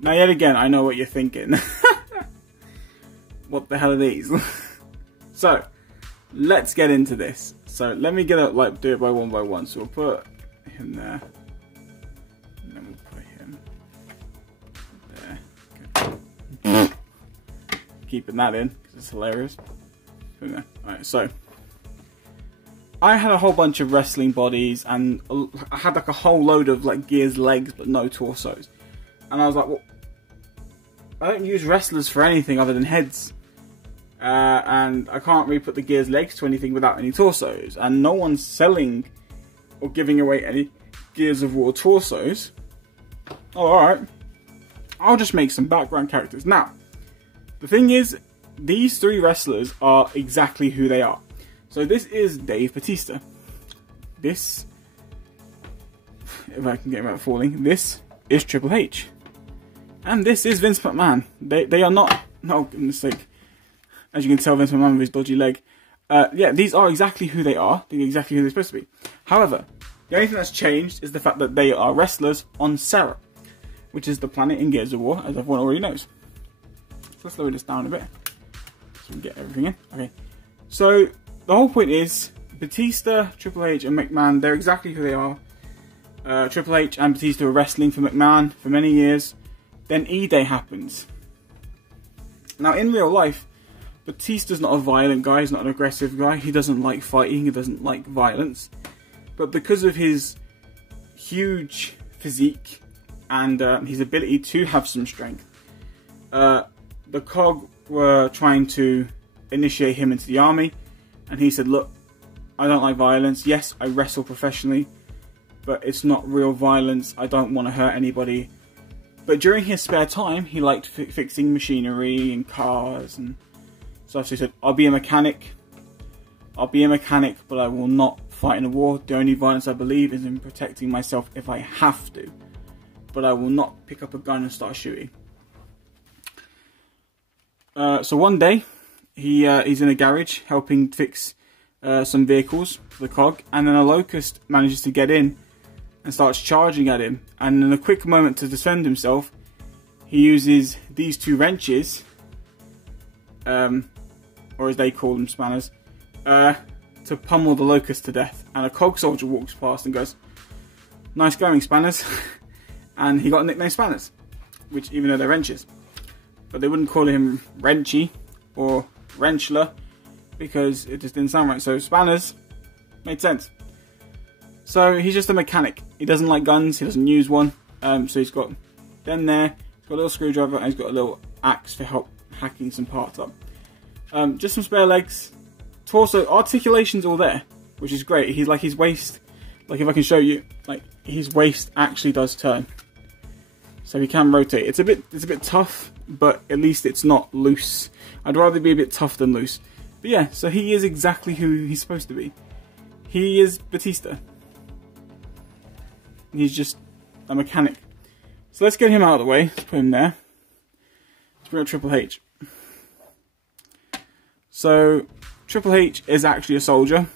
Now, yet again, I know what you're thinking. What the hell are these? So, let's get into this. So, let me get it, like, do it by one. So, we'll put him there. And then we'll put him there. Okay. Keeping that in, because it's hilarious. Alright, so. I had a whole bunch of wrestling bodies, and I had, like, a whole load of, like, Gears legs, but no torsos. And I was like, well, I don't use wrestlers for anything other than heads. And I can't really put the Gears legs to anything without any torsos. And no one's selling or giving away any Gears of War torsos. Oh, alright. I'll just make some background characters. Now, the thing is, these three wrestlers are exactly who they are. So this is Dave Batista. This, if I can get him out falling, this is Triple H. And this is Vince McMahon. They are not, no goodness sake. As you can tell, Vince McMahon with his dodgy leg. Yeah, these are exactly who they are. They're exactly who they're supposed to be. However, the only thing that's changed is the fact that they are wrestlers on Sarah, which is the planet in Gears of War, as everyone already knows. So let's lower this down a bit, so we can get everything in. Okay, so the whole point is, Batista, Triple H, and McMahon, they're exactly who they are. Triple H and Batista were wrestling for McMahon for many years. Then E-Day happens. Now, in real life, Batista's not a violent guy, he's not an aggressive guy, he doesn't like fighting, he doesn't like violence. But because of his huge physique and his ability to have some strength, the COG were trying to initiate him into the army, and he said, look, I don't like violence, yes, I wrestle professionally, but it's not real violence, I don't want to hurt anybody. But during his spare time, he liked fixing machinery and cars and stuff. So he said, I'll be a mechanic. I'll be a mechanic, but I will not fight in a war. The only violence I believe is in protecting myself if I have to. But I will not pick up a gun and start shooting. So one day, he's in a garage helping fix some vehicles for the COG. And then a Locust manages to get in and starts charging at him, and in a quick moment to defend himself, he uses these two wrenches, or as they call them, spanners, to pummel the Locust to death. And a COG soldier walks past and goes, nice going, Spanners. And he got a nickname Spanners, which, even though they're wrenches, but they wouldn't call him Wrenchy or Wrenchler because it just didn't sound right. So Spanners made sense. So he's just a mechanic. He doesn't like guns, he doesn't use one. So he's got them there, he's got a little screwdriver, and he's got a little axe to help hacking some parts up. Just some spare legs. Torso, articulation's all there, which is great. He's like, his waist, like if I can show you, like his waist actually does turn. So he can rotate. It's a bit tough, but at least it's not loose. I'd rather be a bit tough than loose. But yeah, so he is exactly who he's supposed to be. He is Batista. He's just a mechanic. So let's get him out of the way. Let's put him there. Let's bring up Triple H. So Triple H is actually a soldier.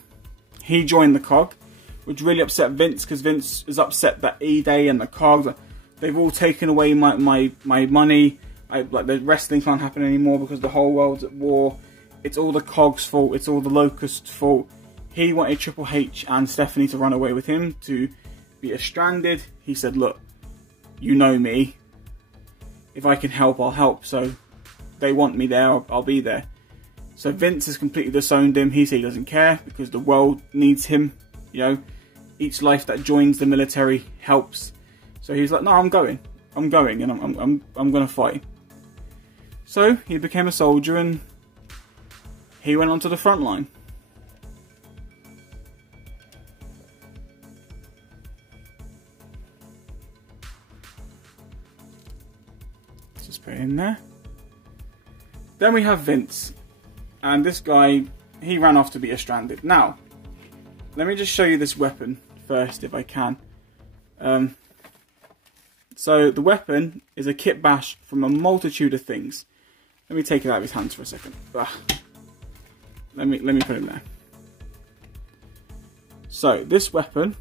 He joined the COG, which really upset Vince, because Vince is upset that E-Day and the COG, they've all taken away my money. Like the wrestling can't happen anymore because the whole world's at war. It's all the COG's fault. It's all the Locust's fault. He wanted Triple H and Stephanie to run away with him to be stranded. He said, look, you know me. If I can help, I'll help. So they want me there, I'll be there. So Vince has completely disowned him. He said he doesn't care because the world needs him. You know, each life that joins the military helps. So he's like, no, I'm going, and I'm gonna fight. So he became a soldier and he went onto the front line. Just put it in there. Then we have Vince. And this guy, he ran off to be stranded. Now, let me just show you this weapon first, if I can. So the weapon is a kit bash from a multitude of things. Let me take it out of his hands for a second. Let me put him there. So this weapon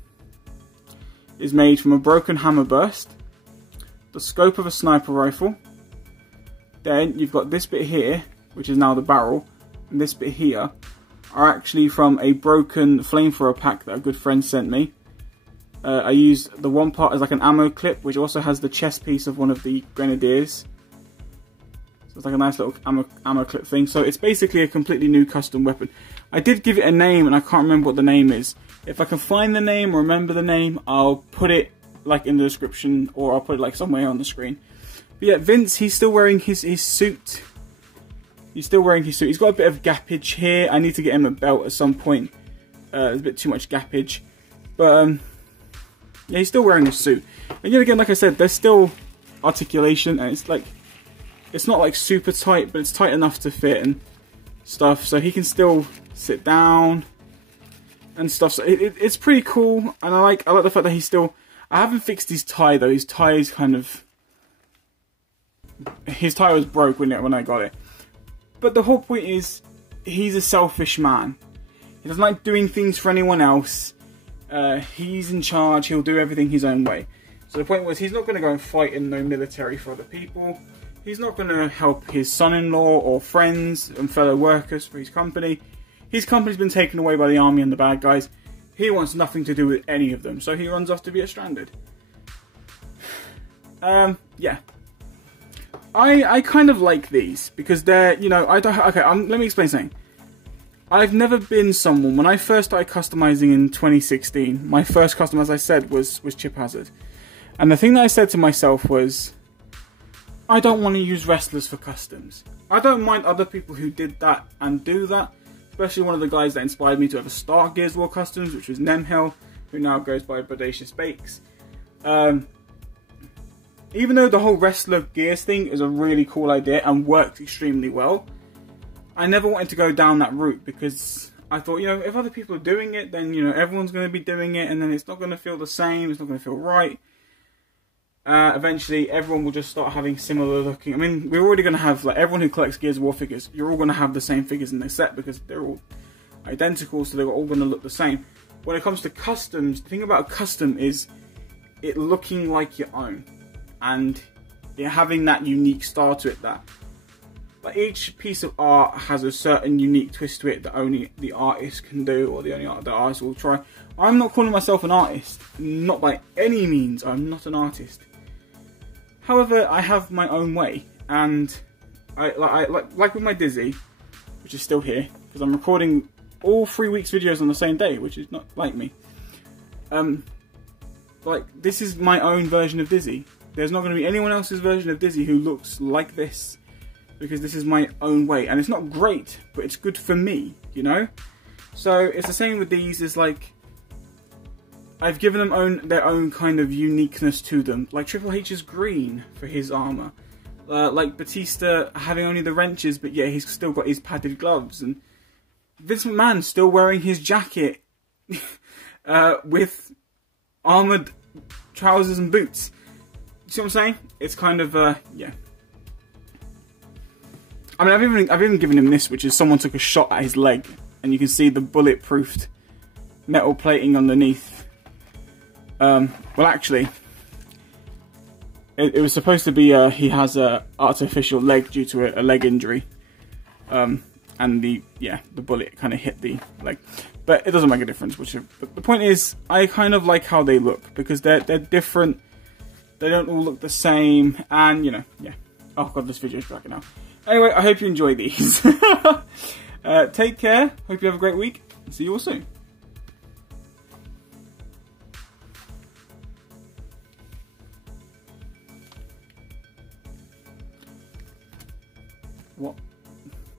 is made from a broken hammer burst, the scope of a sniper rifle. Then you've got this bit here, which is now the barrel, and this bit here are actually from a broken flamethrower pack that a good friend sent me. I used the one part as like an ammo clip, which also has the chest piece of one of the grenadiers. So it's like a nice little ammo clip thing. So it's basically a completely new custom weapon. I did give it a name, and I can't remember what the name is. If I can find the name or remember the name, I'll put it like in the description, or I'll put it like somewhere on the screen. But yeah, Vince, he's still wearing his suit. He's still wearing his suit. He's got a bit of gappage here. I need to get him a belt at some point. There's a bit too much gappage. But yeah, he's still wearing his suit. And yet again, like I said, there's still articulation, and it's not like super tight, but it's tight enough to fit and stuff. So he can still sit down and stuff. So it's pretty cool, and I like the fact that he's still. I haven't fixed his tie though. His tie is kind of. His tie was broke when I got it. But the whole point is, he's a selfish man. He doesn't like doing things for anyone else. He's in charge. He'll do everything his own way. So the point was, he's not going to go and fight in no military for other people. He's not going to help his son-in-law or friends and fellow workers for his company. His company's been taken away by the army and the bad guys. He wants nothing to do with any of them. So he runs off to be stranded. Yeah. I kind of like these because they're, you know, let me explain something. I've never been someone, when I first started customizing in 2016, my first custom, as I said, was Chip Hazard. And the thing that I said to myself was, I don't want to use wrestlers for customs. I don't mind other people who did that and do that, especially one of the guys that inspired me to ever start Gears of War customs, which was Nemhill, who now goes by Bodacious Bakes. Even though the whole wrestler Gears thing is a really cool idea and works extremely well, I never wanted to go down that route because I thought, you know, if other people are doing it, then, you know, everyone's going to be doing it, and then it's not going to feel the same, it's not going to feel right. Eventually, everyone will just start having similar looking. I mean, we're already going to have, like, everyone who collects Gears of War figures, you're all going to have the same figures in their set because they're all identical, so they're all going to look the same. When it comes to customs, the thing about a custom is it looking like your own. And having that unique style to it, that like each piece of art has a certain unique twist to it that only the artist can do, or the only art the artist will try. I'm not calling myself an artist, not by any means. I'm not an artist. However, I have my own way, and like with my Dizzy, which is still here because I'm recording all 3 weeks videos on the same day, which is not like me. Like this is my own version of Dizzy. There's not going to be anyone else's version of Dizzy who looks like this, because this is my own way, and it's not great, but it's good for me, you know? So it's the same with these, is like, I've given them their own kind of uniqueness to them. Like Triple H is green for his armour. Like Batista having only the wrenches, but yeah, he's still got his padded gloves, and Vince McMahon's still wearing his jacket with armoured trousers and boots. You see what I'm saying? It's kind of, yeah. I mean, I've even given him this, which is someone took a shot at his leg, and you can see the bulletproofed metal plating underneath. Well, actually, it was supposed to be he has a artificial leg due to a leg injury, and the bullet kind of hit the leg, but it doesn't make a difference. But the point is, I kind of like how they look because they're different. They don't all look the same, and, you know, yeah. Oh, God, this video is dragging out. Anyway, I hope you enjoy these. Take care. Hope you have a great week. See you all soon.